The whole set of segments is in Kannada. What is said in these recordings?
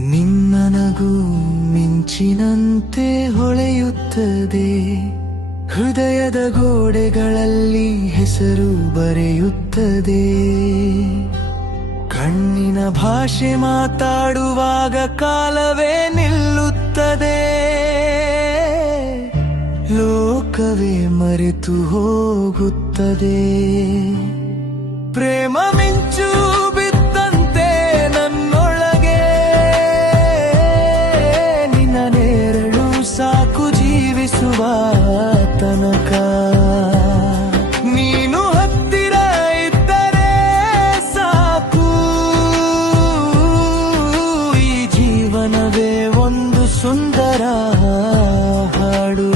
ನಿನ್ನ ನಗು ಮಿಂಚಿನಂತೆ ಹೊಳೆಯುತ್ತದೆ, ಹೃದಯದ ಗೋಡೆಗಳಲ್ಲಿ ಹೆಸರು ಬರೆಯುತ್ತದೆ. ಕಣ್ಣಿನ ಭಾಷೆ ಮಾತಾಡುವಾಗ ಕಾಲವೇ ನಿಲ್ಲುತ್ತದೆ, ಲೋಕವೇ ಮರೆತು ಹೋಗುತ್ತದೆ. ಪ್ರೇಮ ಮಿಂಚು ಬಿದ್ದಂತೆ ನನ್ನೊಳಗೆ, ನಿನ್ನ ನೆರಳು ಸಾಕು ಜೀವಿಸುವ ತನಕ. ನೀನು ಹತ್ತಿರ ಇದ್ದರೆ ಸಾಕು, ಈ ಜೀವನವೇ ಒಂದು ಸುಂದರ ಹಾಡು.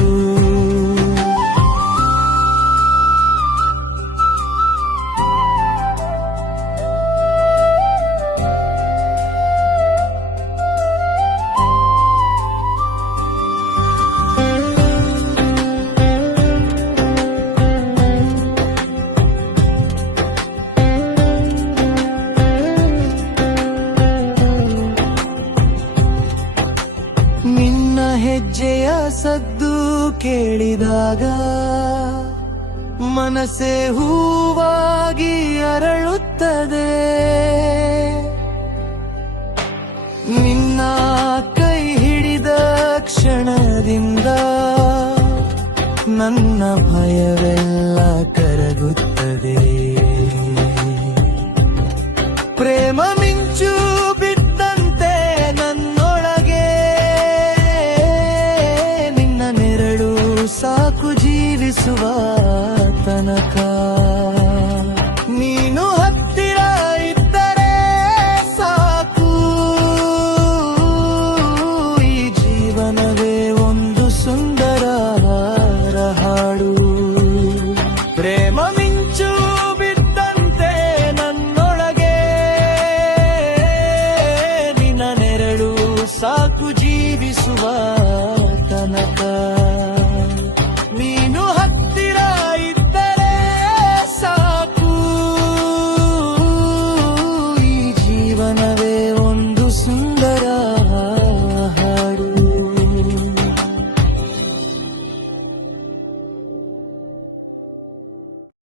ನಿನ್ನ ಹೆಜ್ಜೆಯ ಸದ್ದು ಕೇಳಿದಾಗ ಮನಸ್ಸೇ ಹೂವಾಗಿ ಅರಳುತ್ತದೆ. ನಿನ್ನ ಕೈ ಹಿಡಿದ ಕ್ಷಣದಿಂದ ನನ್ನ ಭಯವೆಲ್ಲ ಕರಗುತ್ತದೆ. ಪ್ರೇಮ